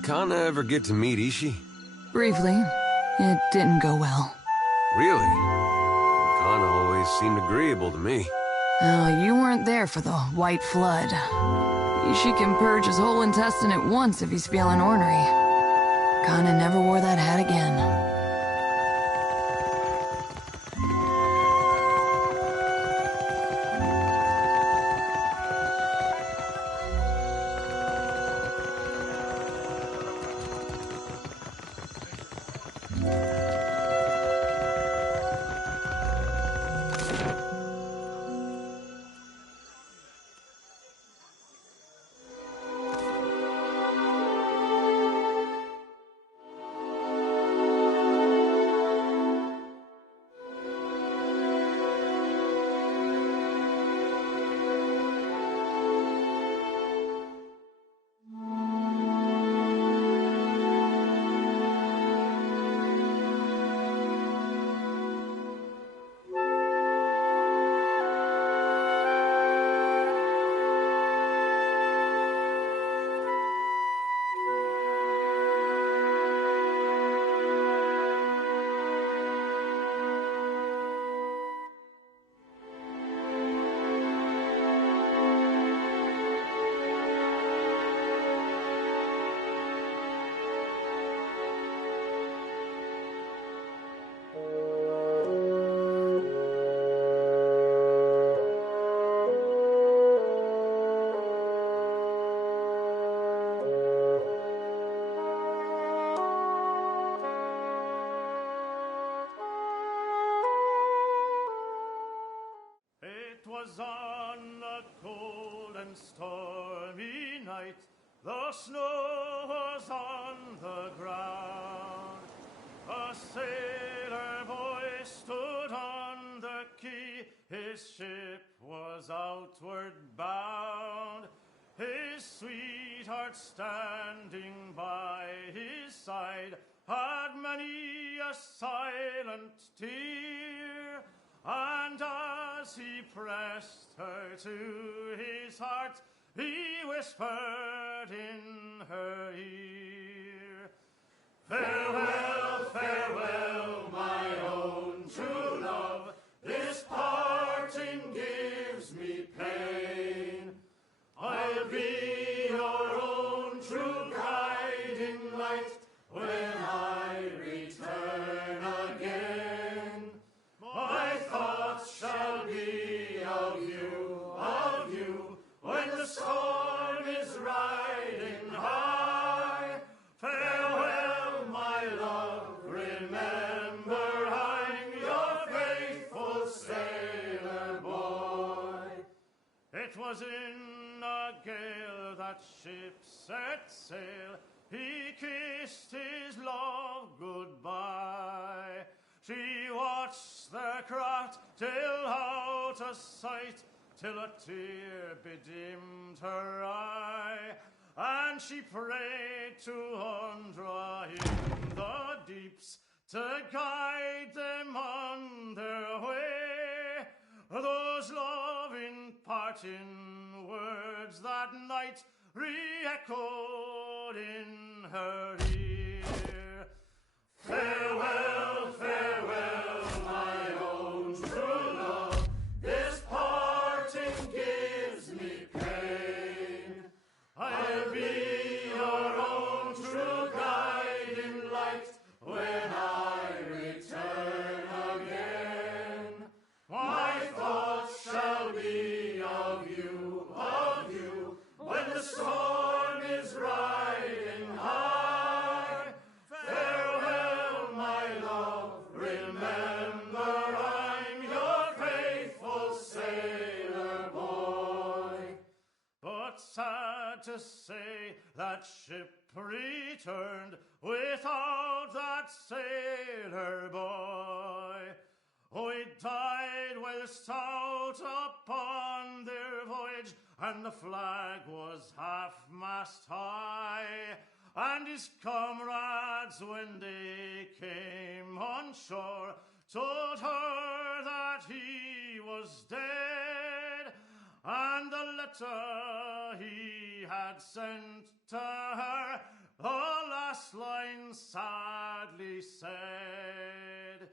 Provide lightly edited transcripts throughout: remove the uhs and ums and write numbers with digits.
Did Kana ever get to meet Ishi? Briefly. It didn't go well. Really? Kana always seemed agreeable to me. Oh, you weren't there for the White Flood. Ishi can purge his whole intestine at once if he's feeling ornery. Kana never wore that hat again. It was on a cold and stormy night, the snow was on the ground. A sailor boy stood on the quay, his ship was outward bound. His sweetheart standing by his side had many a silent tear, and as he pressed her to his heart, he whispered in her ear, "Farewell, farewell, my own true love, this parting gives me pain. I'll be your own true guiding light when I return again. My thoughts shall be of you, when the storm is riding high. Farewell, my love, remember I'm your faithful sailor boy." It was in a gale that ship set sail, he kissed his love goodbye. She watched their craft till out of sight, till a tear bedimmed her eye, and she prayed to Undra in the deeps to guide them on their way. Those loving parting words that night re-echoed in her ear. Farewell, farewell, my own true love, this parting gives me pain. I'll be your own true guiding light when I return again. My thoughts shall be of you, when the storm is riding high. Farewell, my love, remember I'm your faithful sailor boy. But sad to say, that ship returned without that sailor boy. He died whilst out upon their voyage, and the flag was half-mast high. And his comrades, when they came on shore, told her that he was dead, and the letter he had sent to her, last line sadly said,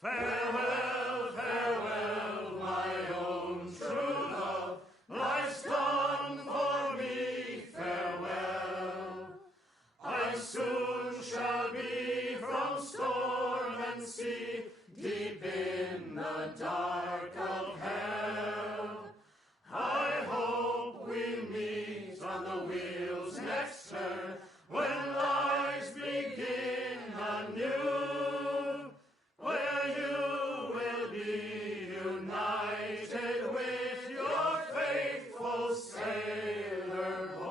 farewell, farewell, my own true love, life's done for me, farewell. I soon shall be from storm and sea, deep in the dark of hell. I hope we meet on the wheel's next turn, when lives begin anew, where you will be united with your faithful sailor boy.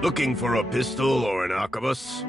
Looking for a pistol or an arquebus?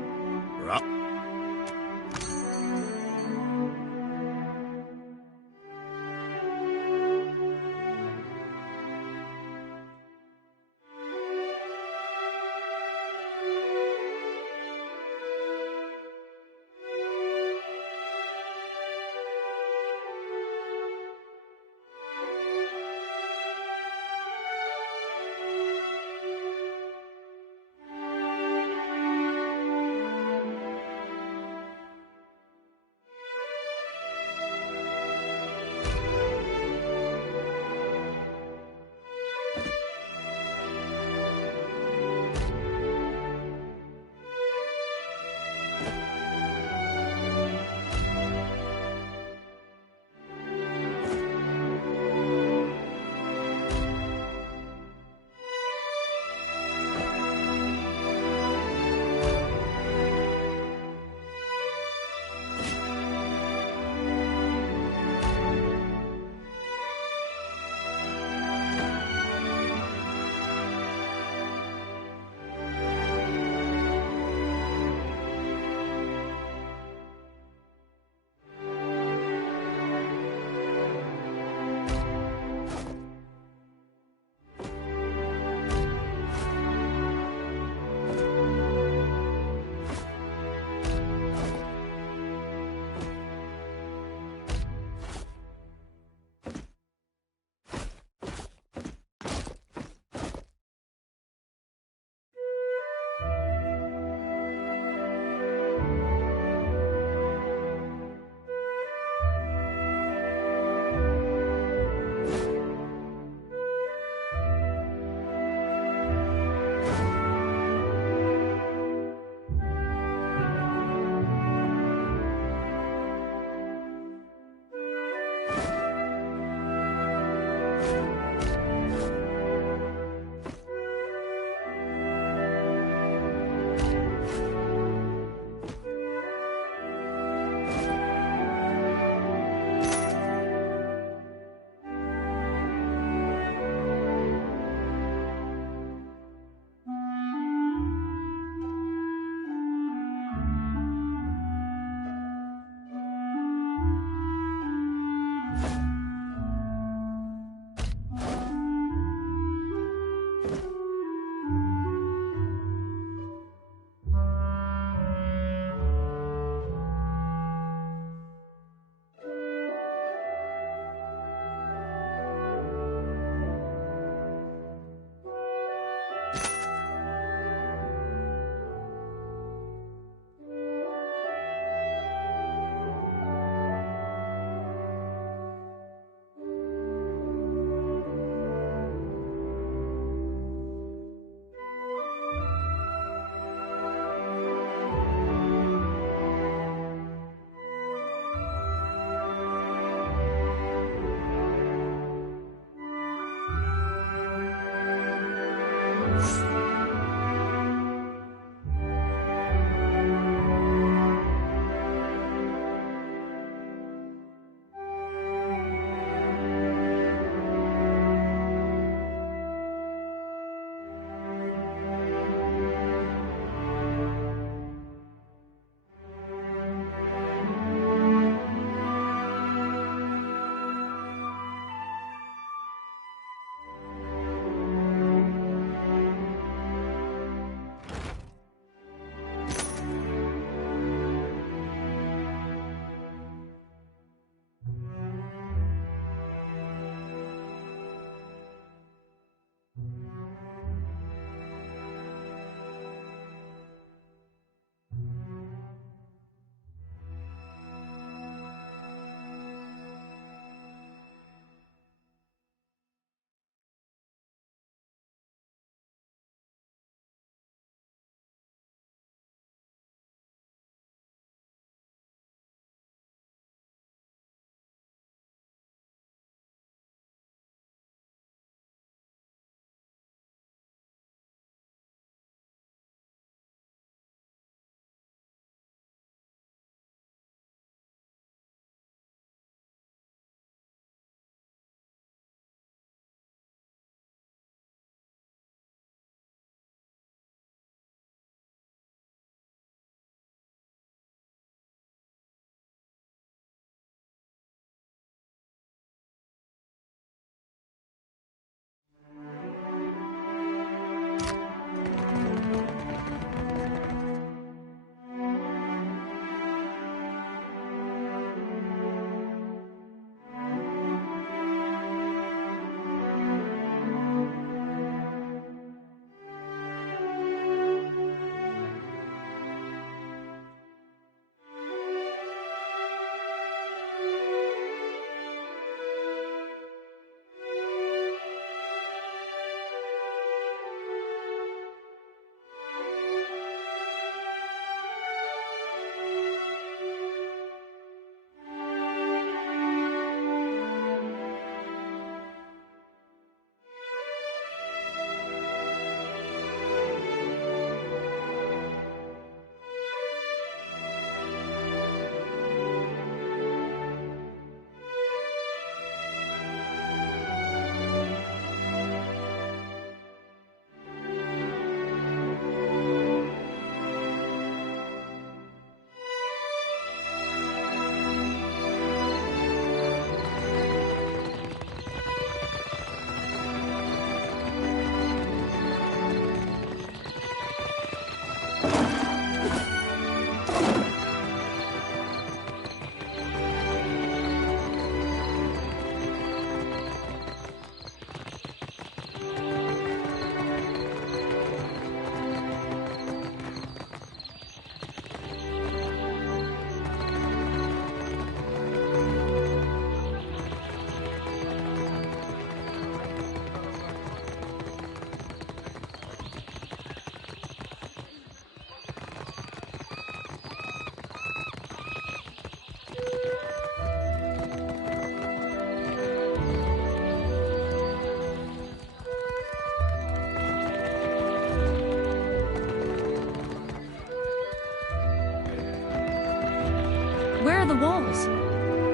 the walls.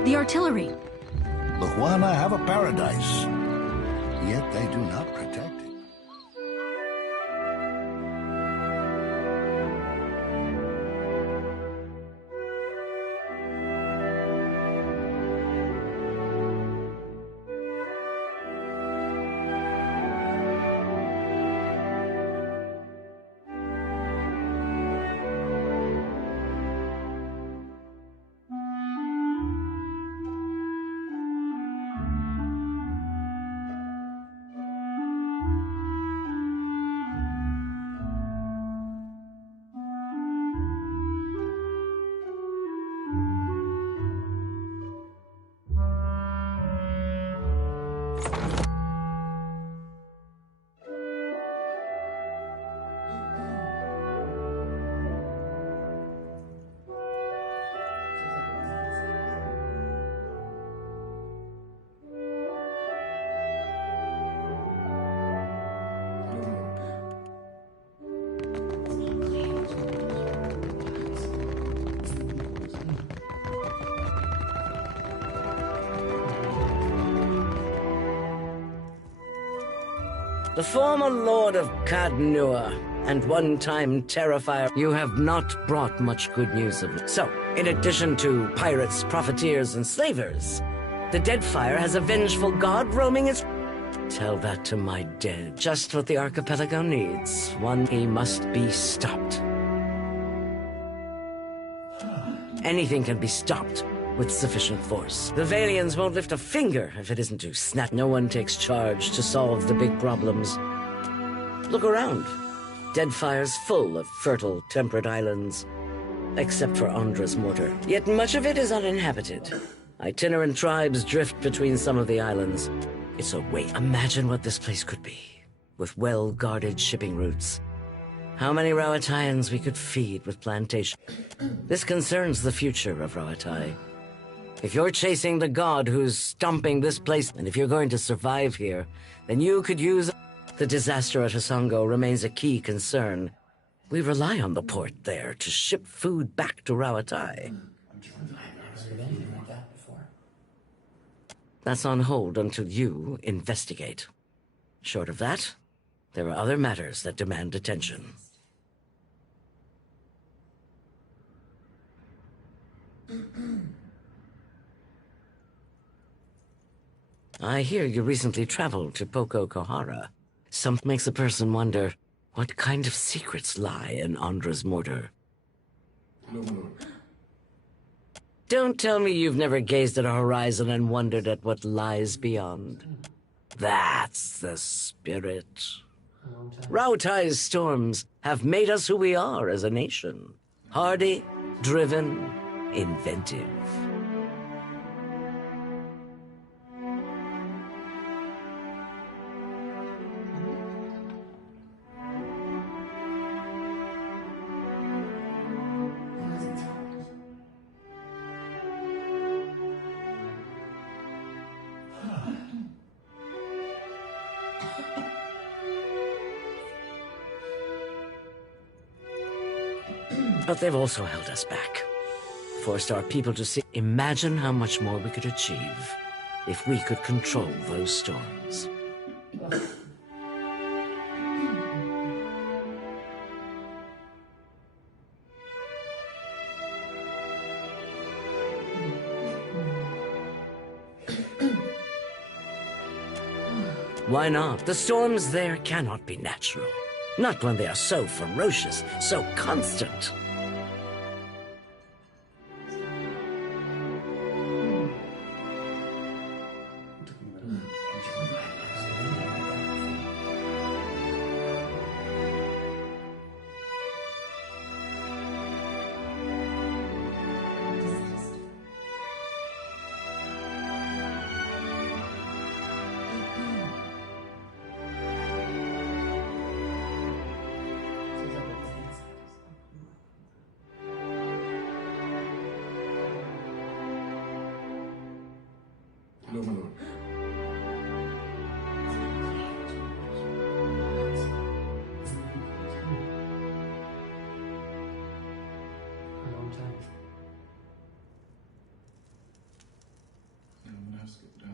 The artillery. The Juana have a paradise, yet they do not protect it. The former Lord of Cadnua and one-time Terrifier, you have not brought much good news of me. So, in addition to pirates, profiteers, and slavers, the Deadfire has a vengeful god roaming its... Tell that to my dead. Just what the archipelago needs. One, he must be stopped. Anything can be stopped with sufficient force. The Valians won't lift a finger if it isn't to snap. No one takes charge to solve the big problems. Look around. Deadfire's full of fertile, temperate islands, except for Andra's mortar. Yet much of it is uninhabited. Itinerant tribes drift between some of the islands. It's a waste. Imagine what this place could be, with well-guarded shipping routes. How many Roataians we could feed with plantation. This concerns the future of Roatai. If you're chasing the god who's stomping this place, and if you're going to survive here, then you could use... The disaster at Hasongo remains a key concern. We rely on the port there to ship food back to Roatai. That's on hold until you investigate. Short of that, there are other matters that demand attention. I hear you recently traveled to Poko Kohara. Something makes a person wonder what kind of secrets lie in Andra's mortar. Don't tell me you've never gazed at a horizon and wondered at what lies beyond. That's the spirit. Rautai's storms have made us who we are as a nation. Hardy, driven, inventive. But they've also held us back. Forced our people to see. Imagine how much more we could achieve if we could control those storms. Why not? The storms there cannot be natural. Not when they are so ferocious, so constant.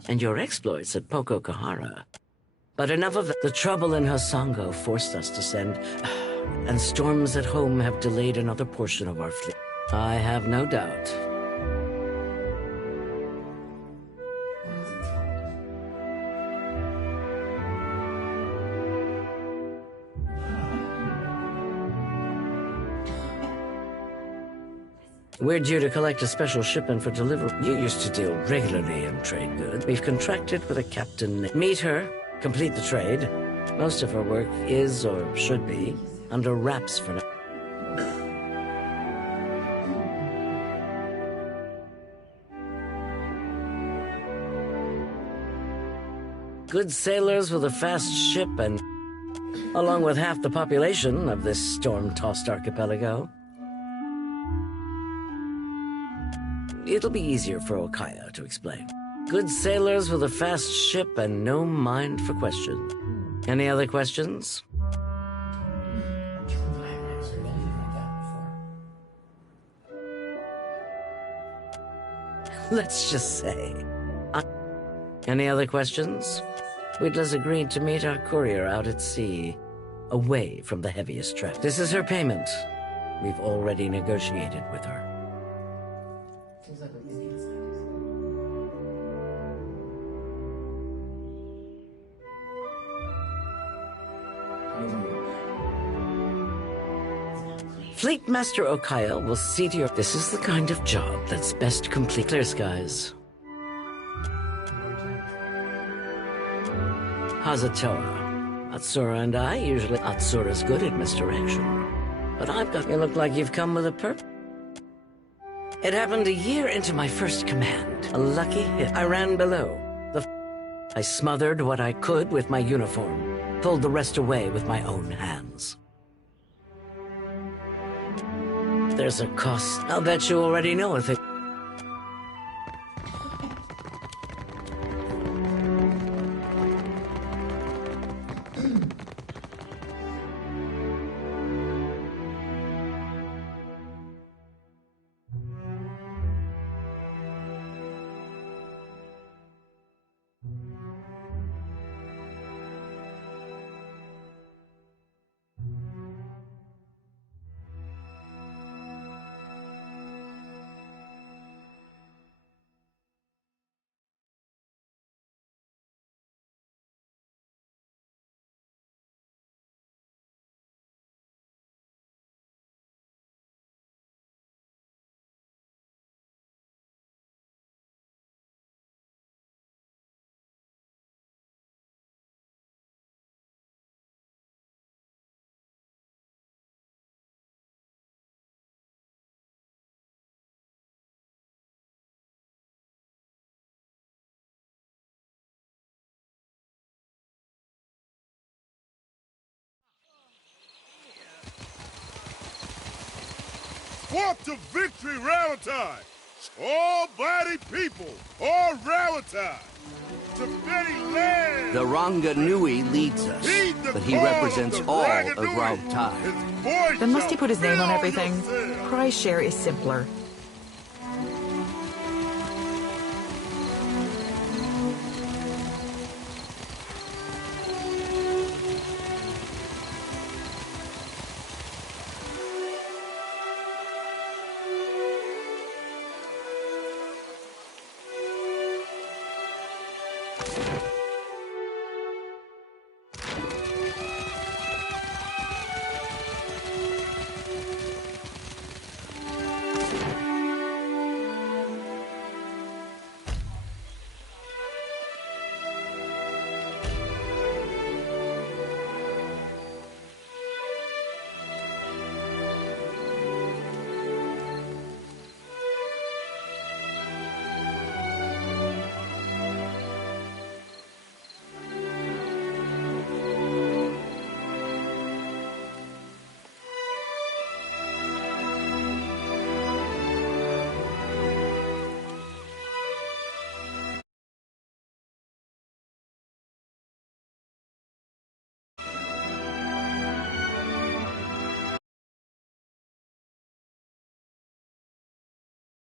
and your exploits at Poko Kahara. But enough of that. The trouble in Hosango forced us to send, and storms at home have delayed another portion of our fleet. I have no doubt. We're due to collect a special shipment for delivery. You used to deal regularly in trade goods. We've contracted with a captain. Meet her, complete the trade. Most of her work is, or should be, under wraps for now. Good sailors with a fast ship and, along with half the population of this storm-tossed archipelago, it'll be easier for Okaya to explain. Good sailors with a fast ship and no mind for questions. Any other questions? Let's just say. Any other questions? Wheatla's agreed to meet our courier out at sea, away from the heaviest traffic. This is her payment. We've already negotiated with her. Fleet Master Okaya will see to your... This is the kind of job that's best complete. Clear skies. Hazatoa. Atsura and I usually... Atsura's good at misdirection. But I've got... You look like you've come with a purpose. It happened a year into my first command. A lucky hit. I ran below. I smothered what I could with my uniform. Pulled the rest away with my own hands. There's a cost. I'll bet you already know if it... Walk to victory, Ralatai! All body people, all Ralatai! To Betty Land! The Ranga Nui leads us, but he represents all of Rautai. Then must he put his name on everything? Price share is simpler.